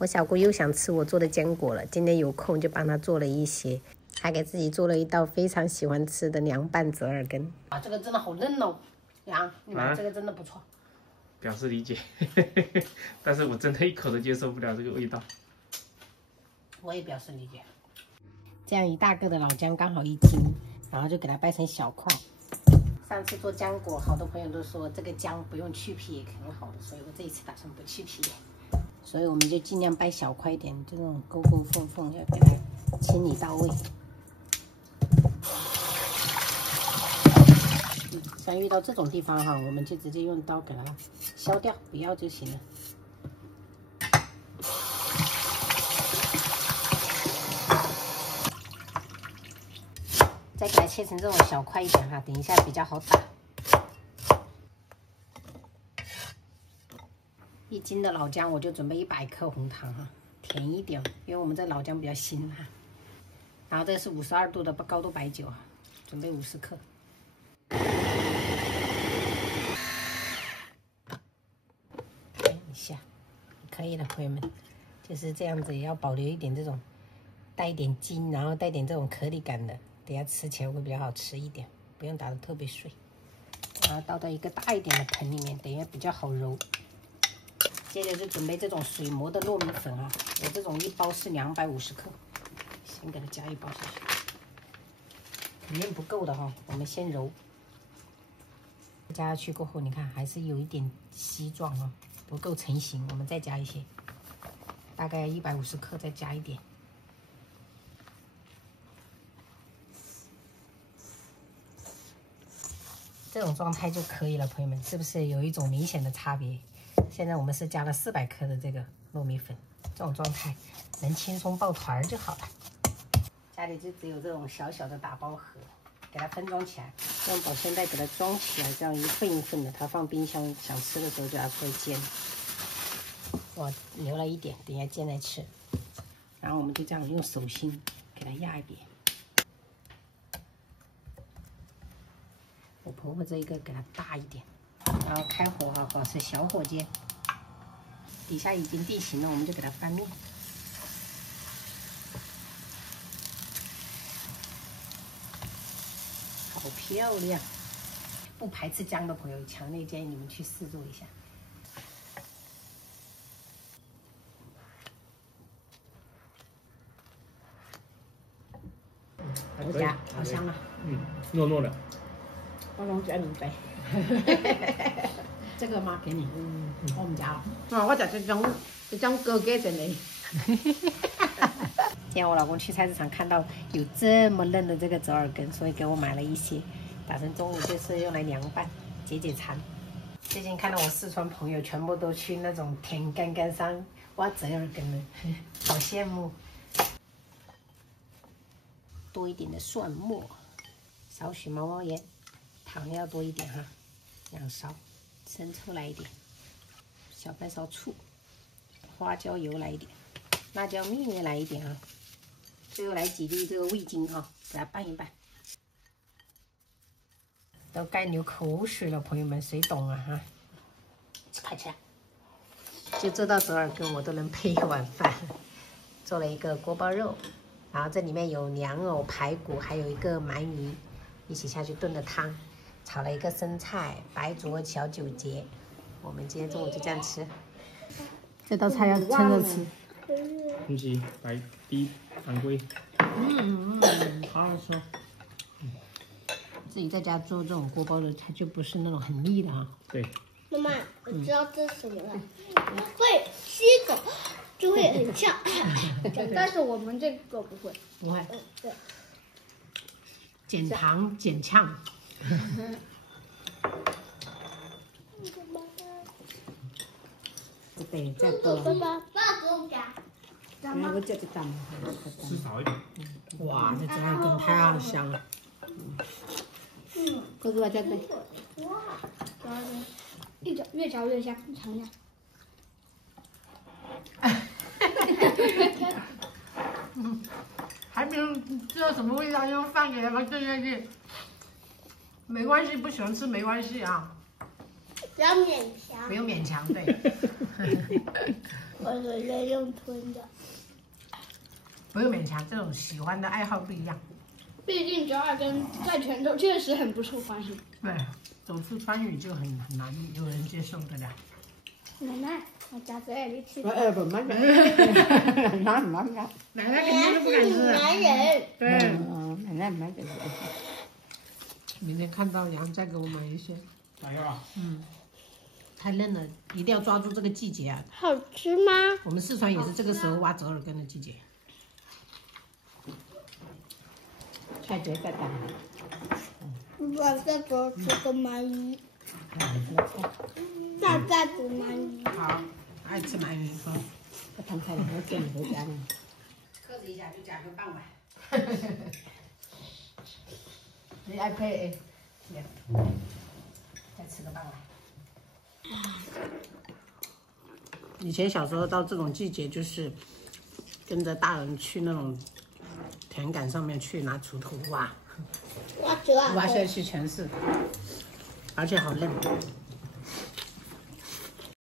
我小姑又想吃我做的漿果了，今天有空就幫她做了一些，還給自己做了一道非常喜歡吃的涼拌折耳根。啊，這個真的好嫩哦，楊，你買這個真的不錯。表示理解，但是我真的一口都接受不了這個味道。我也表示理解。這樣一大個的老薑剛好1斤，然後就給它掰成小塊。上次做漿果，好多朋友都說這個薑不用去皮也挺好的，所以我這一次打算不去皮。所以我們就盡量掰小塊一點，這種溝溝縫縫要給它清理到位。像遇到這種地方哈，我們就直接用刀給它削掉，不要就行了。再给它切成這種小塊一點哈，等一下比較好打。1斤的老薑我就準備100克紅糖哈，甜一點，因為我們這老薑比較辛辣。然後這是52度的高度白酒啊，準備50克。看一下，可以了，朋友們，就是這樣子，也要保留一點這種帶一點筋，然後帶點這種顆粒感的。等下吃起來會比較好吃一點，不用打得特別碎。然後倒到一個大一點的盆裡面，等一下比較好揉。接着就準備這種水磨的糯米粉啊，我這種1包是250克，先給它加1包上去。裡面不夠的哈，我們先揉。加下去過後，你看還是有一點稀狀哦，不夠成型，我們再加一些，大概150克再加一點。這種狀態就可以了，朋友們，是不是有一種明顯的差別？現在我們是加了400克的這個糯米粉，這種狀態能輕鬆抱團就好了。家裡就只有這種小小的打包盒，給它分裝起來，用保鮮袋給它裝起來，這樣一份一份的，它放冰箱，想吃的時候就拿出來煎。我留了一點，等一下煎来吃。然後我們就這樣用手心給它压一遍。我婆婆這一個給它大一點，然後開火哈，保持小火煎。底下已經定型了，我們就給它翻面。好漂亮！不排斥薑的朋友，強烈建議你們去試做一下。好香，好香啊！糯糯的。我攏食2杯。這個嗎？給你。我唔食了。我食這種高價錢的。今天我老公去菜市場看到有這麼嫩的這個折耳根，所以給我買了一些，打算中午就是用來涼拌解解饞。最近看到我四川朋友全部都去那種田干干上挖折耳根了，好羨慕。多一點的蒜末，少許毛毛鹽。糖要多一點哈，2勺，生抽來一點，小半勺醋，花椒油來一點，辣椒蜜也來一點啊，最後來幾粒這個味精哈，給它拌一拌。都該流口水了，朋友們，誰懂啊哈？快吃！就这道折耳根我都能配一碗飯。做了一個鍋包肉，然後這裡面有涼藕、排骨，還有一個鰻魚，一起下去燉的湯。炒了一個生菜、白灼小九節，我們今天中午就這樣吃。這道菜要趁熱吃。恭喜白低當歸。好好吃。自己在家做這種鍋包肉，它就不是那種很膩的哈。對。媽媽，我知道這是什麼了，會吸走就會很嗆，但是我們這個不會。不會。對。減糖減嗆。對，再多。爸爸不用夾。我這就淡了。吃少一點。哇，這折耳根太香了。哥哥再对。哇，越嚼越香，你嘗一下。還沒有知道什麼味道，用飯給他們燉下去。沒關係，不喜歡吃沒關係啊。不要勉強。不用勉強，對。我是在用吞的。不用勉强，这种喜歡的愛好不一樣。畢竟折耳根在泉州確實很不受歡迎。對，走出川渝就很難有人接受得了。奶奶，我家嘴裡吃。不買奶奶不買，奶奶肯定都不敢吃。男人。對，奶奶買給我。明天看到羊再給我買一些。來個吧。太嫩了，一定要抓住這個季節啊！好吃嗎？我們四川也是這個時候挖折耳根的季節。菜節在打。我再多吃個鰻魚。大概煮鰻魚。好，愛吃鰻魚哈。這湯菜我給你回家呢。克制一下就加個棒吧。你愛配再吃個棒吧。以前小時候到這種季節，就是跟着大人去那種田埂上面去拿鋤頭挖，挖下去全是，而且好嫩。